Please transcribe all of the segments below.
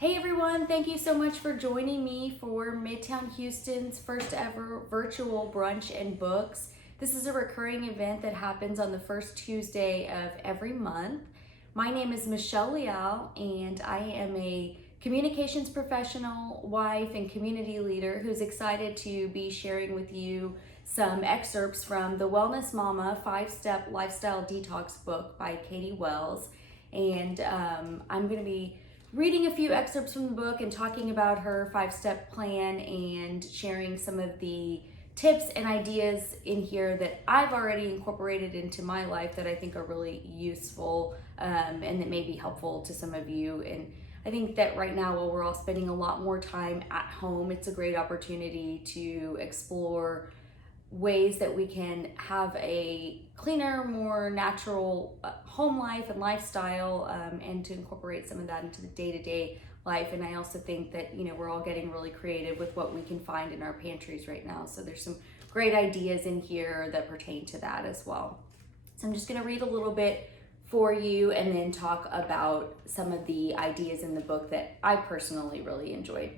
Hey everyone, thank you so much for joining me for Midtown Houston's first ever virtual Brunch and Books. This is a recurring event that happens on the first Tuesday of every month. My name is Michelle Leal and I am a communications professional, wife, and community leader who's excited to be sharing with you some excerpts from the Wellness Mama 5-Step Lifestyle Detox book by Katie Wells. And I'm going to be reading a few excerpts from the book and talking about her 5-step plan and sharing some of the tips and ideas in here that I've already incorporated into my life that I think are really useful and that may be helpful to some of you. And I think that right now, while we're all spending a lot more time at home, it's a great opportunity to explore ways that we can have a cleaner, more natural home life and lifestyle, and to incorporate some of that into the day-to-day life. And I also think that, we're all getting really creative with what we can find in our pantries right now. So there's some great ideas in here that pertain to that as well. So I'm just going to read a little bit for you and then talk about some of the ideas in the book that I personally really enjoyed.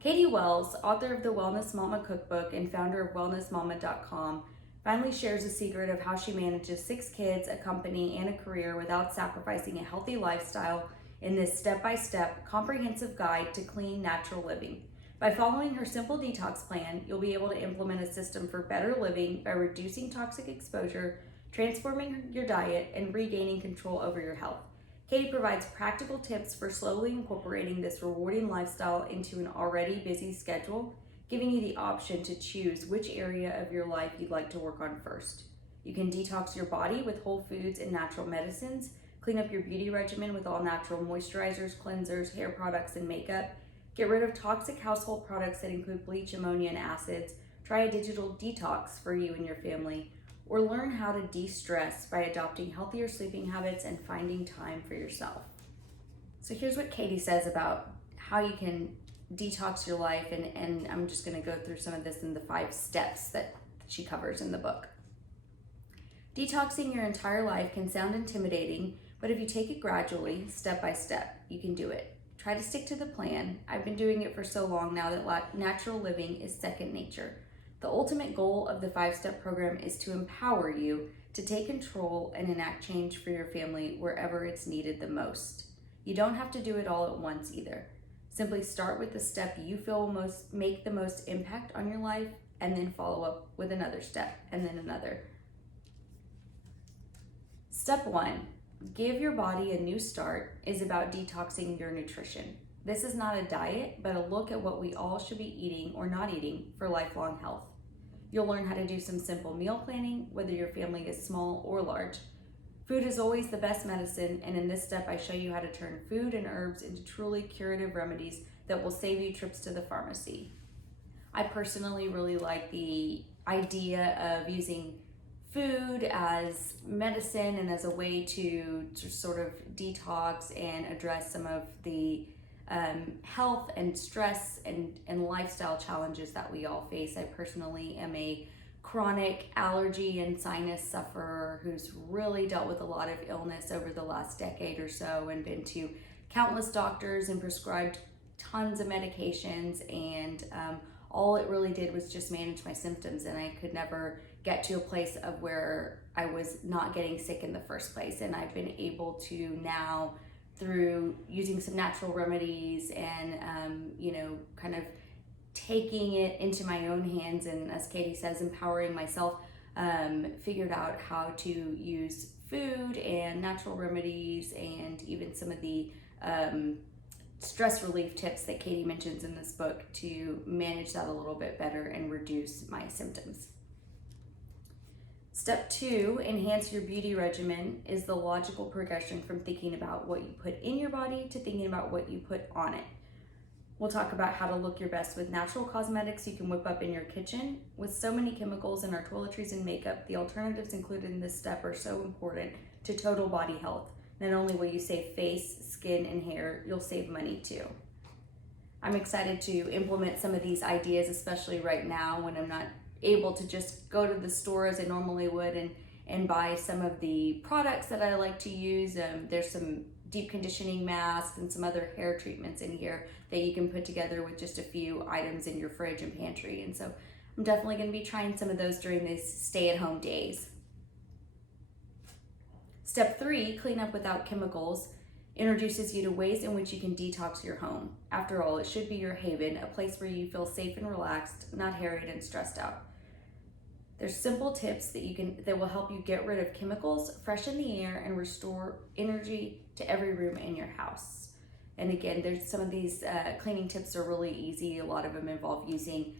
Katie Wells, author of the Wellness Mama cookbook and founder of wellnessmama.com, finally shares the secret of how she manages 6 kids, a company, and a career without sacrificing a healthy lifestyle in this step-by-step, comprehensive guide to clean, natural living. By following her simple detox plan, you'll be able to implement a system for better living by reducing toxic exposure, transforming your diet, and regaining control over your health. Katie provides practical tips for slowly incorporating this rewarding lifestyle into an already busy schedule, giving you the option to choose which area of your life you'd like to work on first. You can detox your body with whole foods and natural medicines, clean up your beauty regimen with all natural moisturizers, cleansers, hair products, and makeup, get rid of toxic household products that include bleach, ammonia, and acids, try a digital detox for you and your family, or learn how to de-stress by adopting healthier sleeping habits and finding time for yourself. So here's what Katie says about how you can detox your life, and I'm just going to go through some of this in the 5 steps that she covers in the book. Detoxing your entire life can sound intimidating, but if you take it gradually, step by step, you can do it. Try to stick to the plan. I've been doing it for so long now that natural living is second nature. The ultimate goal of the 5-step program is to empower you to take control and enact change for your family wherever it's needed the most. You don't have to do it all at once either. Simply start with the step you feel will make the most impact on your life, and then follow up with another step and then another. Step 1, give your body a new start, is about detoxing your nutrition. This is not a diet, but a look at what we all should be eating or not eating for lifelong health. You'll learn how to do some simple meal planning, whether your family is small or large. Food is always the best medicine, and in this step I show you how to turn food and herbs into truly curative remedies that will save you trips to the pharmacy. I personally really like the idea of using food as medicine and as a way to sort of detox and address some of the health and stress and lifestyle challenges that we all face. I personally am a chronic allergy and sinus sufferer who's really dealt with a lot of illness over the last decade or so and been to countless doctors and prescribed tons of medications, and all it really did was just manage my symptoms, and I could never get to a place of where I was not getting sick in the first place. And I've been able to now, through using some natural remedies and kind of taking it into my own hands, and as Katie says, empowering myself, figured out how to use food and natural remedies and even some of the stress relief tips that Katie mentions in this book to manage that a little bit better and reduce my symptoms. Step 2, enhance your beauty regimen, is the logical progression from thinking about what you put in your body to thinking about what you put on it. We'll talk about how to look your best with natural cosmetics you can whip up in your kitchen. With so many chemicals in our toiletries and makeup, the alternatives included in this step are so important to total body health. Not only will you save face, skin, and hair, you'll save money too. I'm excited to implement some of these ideas, especially right now when I'm not able to just go to the store as I normally would and buy some of the products that I like to use. There's some deep conditioning masks and some other hair treatments in here that you can put together with just a few items in your fridge and pantry. And so I'm definitely going to be trying some of those during these stay-at-home days. Step 3, clean up without chemicals, introduces you to ways in which you can detox your home. After all, it should be your haven, a place where you feel safe and relaxed, not harried and stressed out. There's simple tips that will help you get rid of chemicals, freshen the air, and restore energy to every room in your house. And again, there's some of these cleaning tips are really easy. A lot of them involve using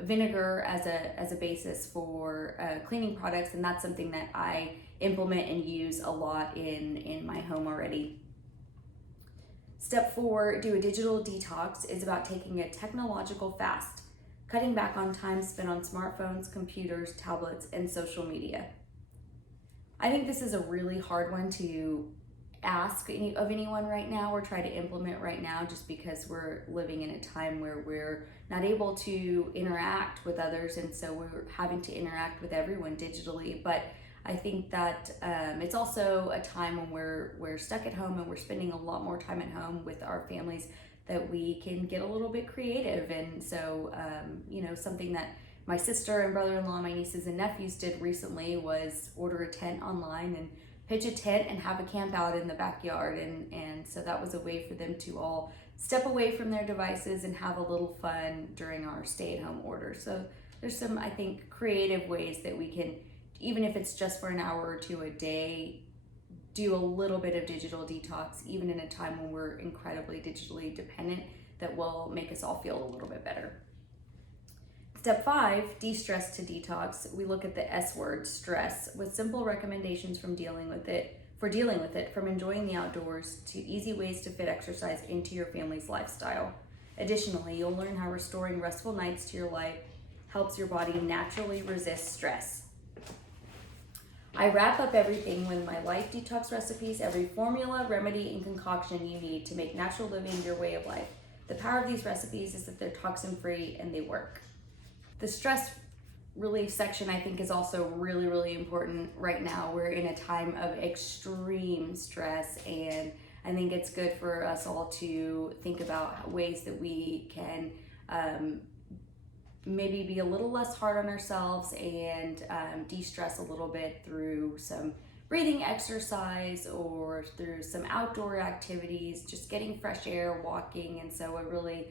vinegar as a basis for cleaning products, and that's something that I implement and use a lot in my home already. Step 4, do a digital detox, is about taking a technological fast, cutting back on time spent on smartphones, computers, tablets, and social media. I think this is a really hard one to ask of anyone right now or try to implement right now, just because we're living in a time where we're not able to interact with others, and so we're having to interact with everyone digitally. But I think that it's also a time when we're stuck at home and we're spending a lot more time at home with our families, that we can get a little bit creative. And so, something that my sister and brother-in-law, my nieces and nephews did recently was order a tent online and pitch a tent and have a camp out in the backyard. And so that was a way for them to all step away from their devices and have a little fun during our stay-at-home order. So there's some, I think, creative ways that we can, even if it's just for an hour or two a day, do a little bit of digital detox, even in a time when we're incredibly digitally dependent, that will make us all feel a little bit better. Step 5, de-stress to detox. We look at the S word, stress, with simple recommendations for dealing with it, from enjoying the outdoors to easy ways to fit exercise into your family's lifestyle. Additionally, you'll learn how restoring restful nights to your life helps your body naturally resist stress. I wrap up everything with my life detox recipes, every formula, remedy, and concoction you need to make natural living your way of life. The power of these recipes is that they're toxin-free and they work. The stress relief section, I think, is also really, really important right now. We're in a time of extreme stress, and I think it's good for us all to think about ways that we can maybe be a little less hard on ourselves and de-stress a little bit through some breathing exercise or through some outdoor activities, just getting fresh air, walking. And so I really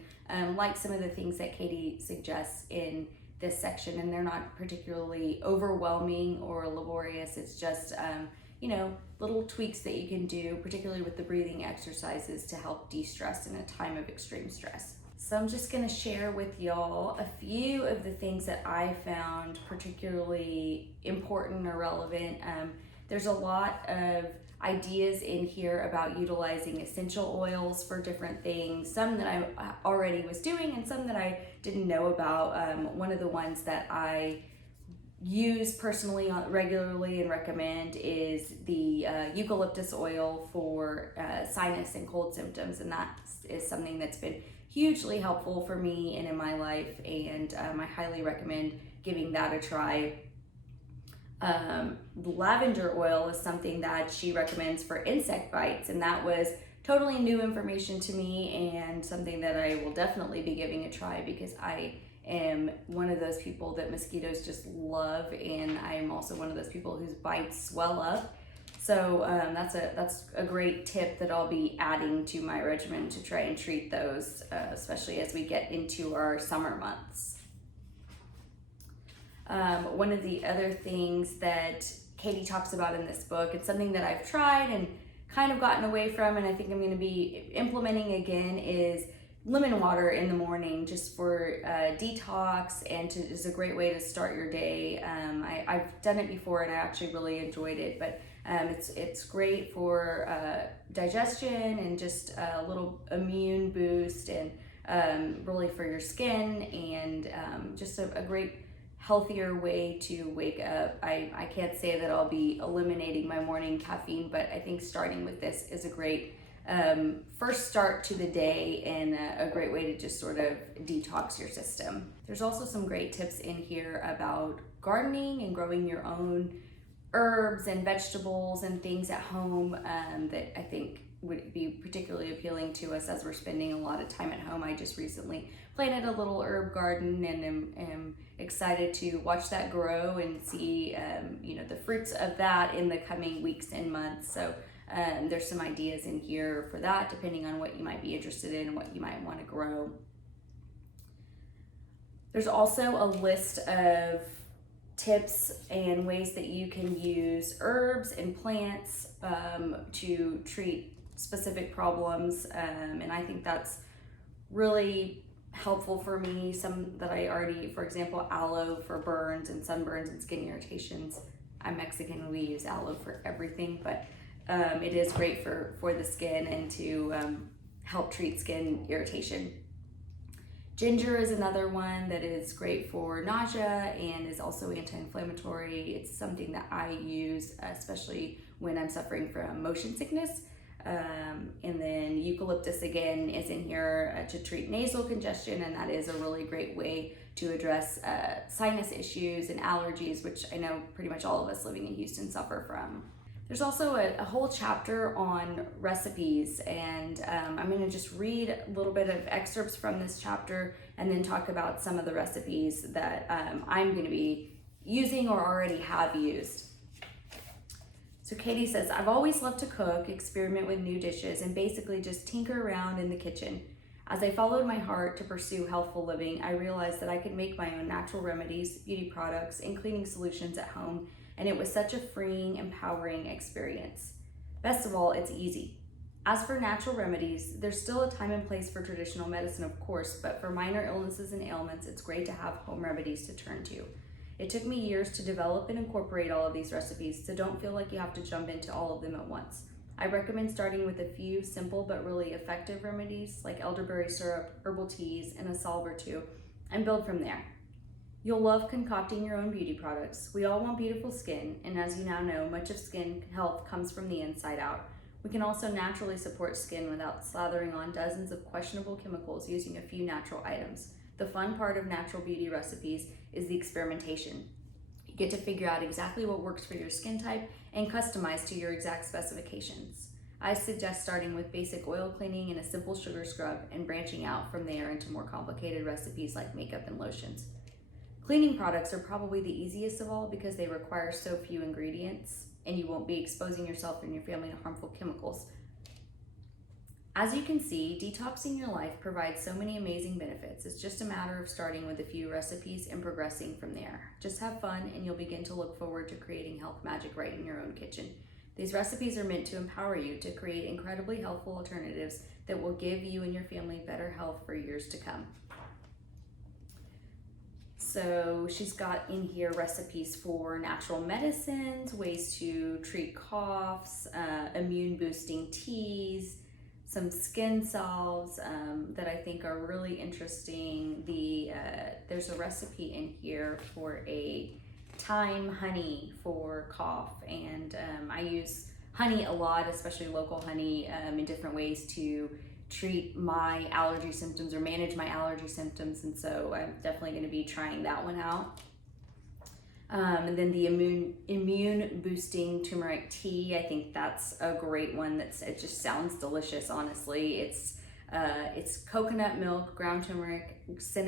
like some of the things that Katie suggests in this section, and they're not particularly overwhelming or laborious. It's just little tweaks that you can do, particularly with the breathing exercises, to help de-stress in a time of extreme stress. So I'm just going to share with y'all a few of the things that I found particularly important or relevant. There's a lot of ideas in here about utilizing essential oils for different things, some that I already was doing and some that I didn't know about. One of the ones that I use personally regularly and recommend is the eucalyptus oil for sinus and cold symptoms, and that is something that's been hugely helpful for me and in my life, and I highly recommend giving that a try. Lavender oil is something that she recommends for insect bites, and that was totally new information to me and something that I will definitely be giving a try, because I am one of those people that mosquitoes just love, and I am also one of those people whose bites swell up. So that's a great tip that I'll be adding to my regimen to try and treat those, especially as we get into our summer months. One of the other things that Katie talks about in this book, it's something that I've tried and kind of gotten away from, and I think I'm going to be implementing again, is lemon water in the morning, just for detox, and is a great way to start your day. I've done it before and I actually really enjoyed it, but it's great for digestion and just a little immune boost, and really for your skin, and just a great healthier way to wake up. I can't say that I'll be eliminating my morning caffeine, but I think starting with this is a great first start to the day, and a great way to just sort of detox your system. There's also some great tips in here about gardening and growing your own herbs and vegetables and things at home that I think would be particularly appealing to us as we're spending a lot of time at home. I just recently planted a little herb garden and am excited to watch that grow and see the fruits of that in the coming weeks and months. So there's some ideas in here for that, depending on what you might be interested in and what you might want to grow. There's also a list of tips and ways that you can use herbs and plants to treat specific problems, and I think that's really helpful for me. Some that I already, for example, aloe for burns and sunburns and skin irritations. I'm Mexican, we use aloe for everything, but it is great for the skin and to help treat skin irritation. Ginger is another one that is great for nausea and is also anti-inflammatory. It's something that I use, especially when I'm suffering from motion sickness. And then eucalyptus again is in here to treat nasal congestion, and that is a really great way to address sinus issues and allergies, which I know pretty much all of us living in Houston suffer from. There's also a whole chapter on recipes, and I'm going to just read a little bit of excerpts from this chapter and then talk about some of the recipes that I'm going to be using or already have used. So Katie says, I've always loved to cook, experiment with new dishes, and basically just tinker around in the kitchen. As I followed my heart to pursue healthful living, I realized that I could make my own natural remedies, beauty products, and cleaning solutions at home, and it was such a freeing, empowering experience. Best of all, it's easy. As for natural remedies, there's still a time and place for traditional medicine, of course, but for minor illnesses and ailments, it's great to have home remedies to turn to. It took me years to develop and incorporate all of these recipes, so don't feel like you have to jump into all of them at once. I recommend starting with a few simple but really effective remedies like elderberry syrup, herbal teas, and a salve or two, and build from there. You'll love concocting your own beauty products. We all want beautiful skin, and as you now know, much of skin health comes from the inside out. We can also naturally support skin without slathering on dozens of questionable chemicals using a few natural items. The fun part of natural beauty recipes is the experimentation. You get to figure out exactly what works for your skin type and customize to your exact specifications. I suggest starting with basic oil cleaning and a simple sugar scrub and branching out from there into more complicated recipes like makeup and lotions. Cleaning products are probably the easiest of all because they require so few ingredients and you won't be exposing yourself and your family to harmful chemicals. As you can see, detoxing your life provides so many amazing benefits. It's just a matter of starting with a few recipes and progressing from there. Just have fun and you'll begin to look forward to creating health magic right in your own kitchen. These recipes are meant to empower you to create incredibly helpful alternatives that will give you and your family better health for years to come. So she's got in here recipes for natural medicines, ways to treat coughs, immune boosting teas, some skin salves that I think are really interesting. There's a recipe in here for a thyme honey for cough, and I use honey a lot, especially local honey, in different ways to treat my allergy symptoms or manage my allergy symptoms, and so I'm definitely going to be trying that one out. And then the immune boosting turmeric tea, I think that's a great one. It just sounds delicious, honestly. It's coconut milk, ground turmeric,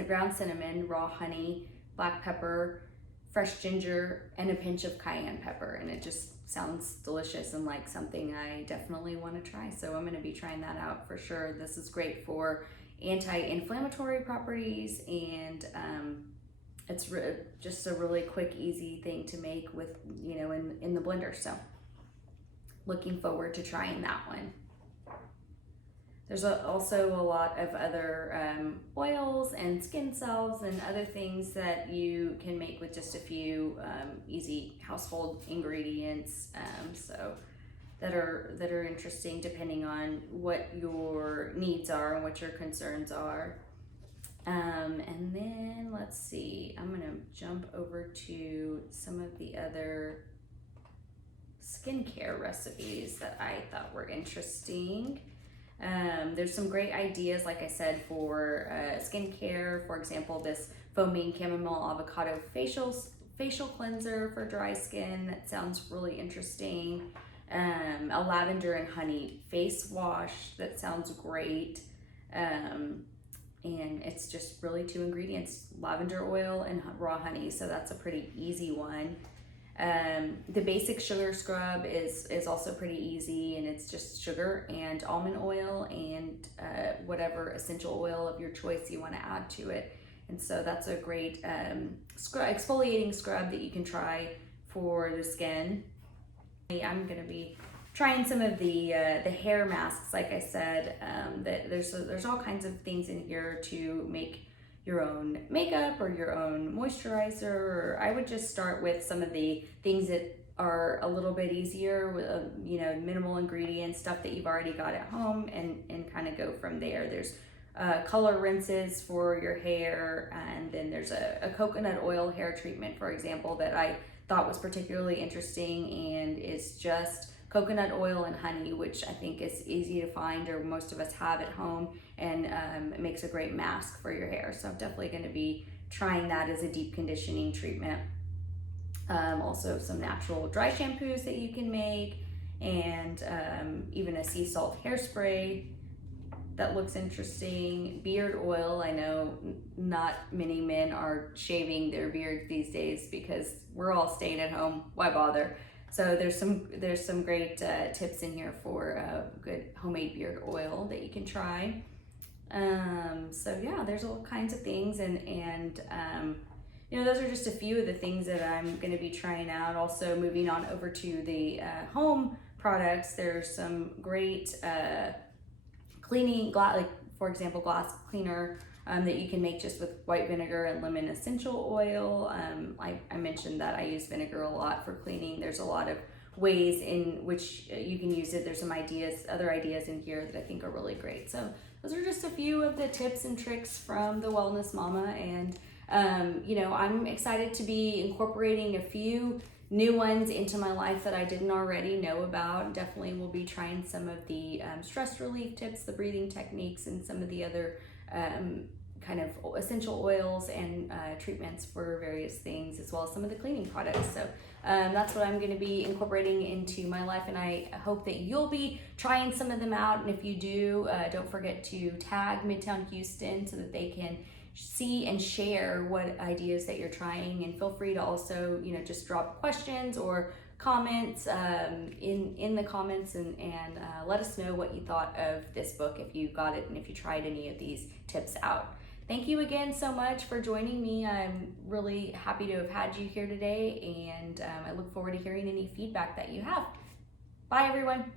ground cinnamon, raw honey, black pepper, fresh ginger, and a pinch of cayenne pepper, and it just sounds delicious and like something I definitely want to try. So I'm going to be trying that out for sure. This is great for anti-inflammatory properties, and it's just a really quick, easy thing to make with, in the blender. So looking forward to trying that one. There's also a lot of other oils and skin salves and other things that you can make with just a few easy household ingredients. So that are interesting depending on what your needs are and what your concerns are. And then let's see, I'm gonna jump over to some of the other skincare recipes that I thought were interesting. There's some great ideas, like I said, for skincare. For example, this foaming chamomile avocado facial cleanser for dry skin that sounds really interesting. A lavender and honey face wash that sounds great. And it's just really 2 ingredients, lavender oil and raw honey, so that's a pretty easy one. The basic sugar scrub is also pretty easy, and it's just sugar and almond oil and whatever essential oil of your choice you want to add to it. And so that's a great exfoliating scrub that you can try for the skin. I'm going to be trying some of the hair masks, like I said. That there's all kinds of things in here to make your own makeup or your own moisturizer. Or I would just start with some of the things that are a little bit easier with minimal ingredients, stuff that you've already got at home, and kind of go from there. There's color rinses for your hair, and then there's a coconut oil hair treatment, for example, that I thought was particularly interesting, and it's just coconut oil and honey, which I think is easy to find, or most of us have at home, and it makes a great mask for your hair. So I'm definitely going to be trying that as a deep conditioning treatment. Also some natural dry shampoos that you can make, and even a sea salt hairspray that looks interesting. Beard oil. I know not many men are shaving their beards these days because we're all staying at home. Why bother? So there's some great tips in here for good homemade beard oil that you can try. So yeah, there's all kinds of things, and those are just a few of the things that I'm going to be trying out. Also, moving on over to the home products, there's some great cleaning glass, like for example, glass cleaner that you can make just with white vinegar and lemon essential oil. I mentioned that I use vinegar a lot for cleaning. There's a lot of ways in which you can use it. There's some other ideas in here that I think are really great. So those are just a few of the tips and tricks from the Wellness Mama, and I'm excited to be incorporating a few new ones into my life that I didn't already know about. Definitely will be trying some of the stress relief tips, the breathing techniques, and some of the other kind of essential oils and treatments for various things, as well as some of the cleaning products. So that's what I'm going to be incorporating into my life, and I hope that you'll be trying some of them out. And if you do, don't forget to tag Midtown Houston so that they can see and share what ideas that you're trying, and feel free to also just drop questions or comments in the comments, and let us know what you thought of this book, if you got it and if you tried any of these tips out. Thank you again so much for joining me. I'm really happy to have had you here today, and I look forward to hearing any feedback that you have. Bye everyone.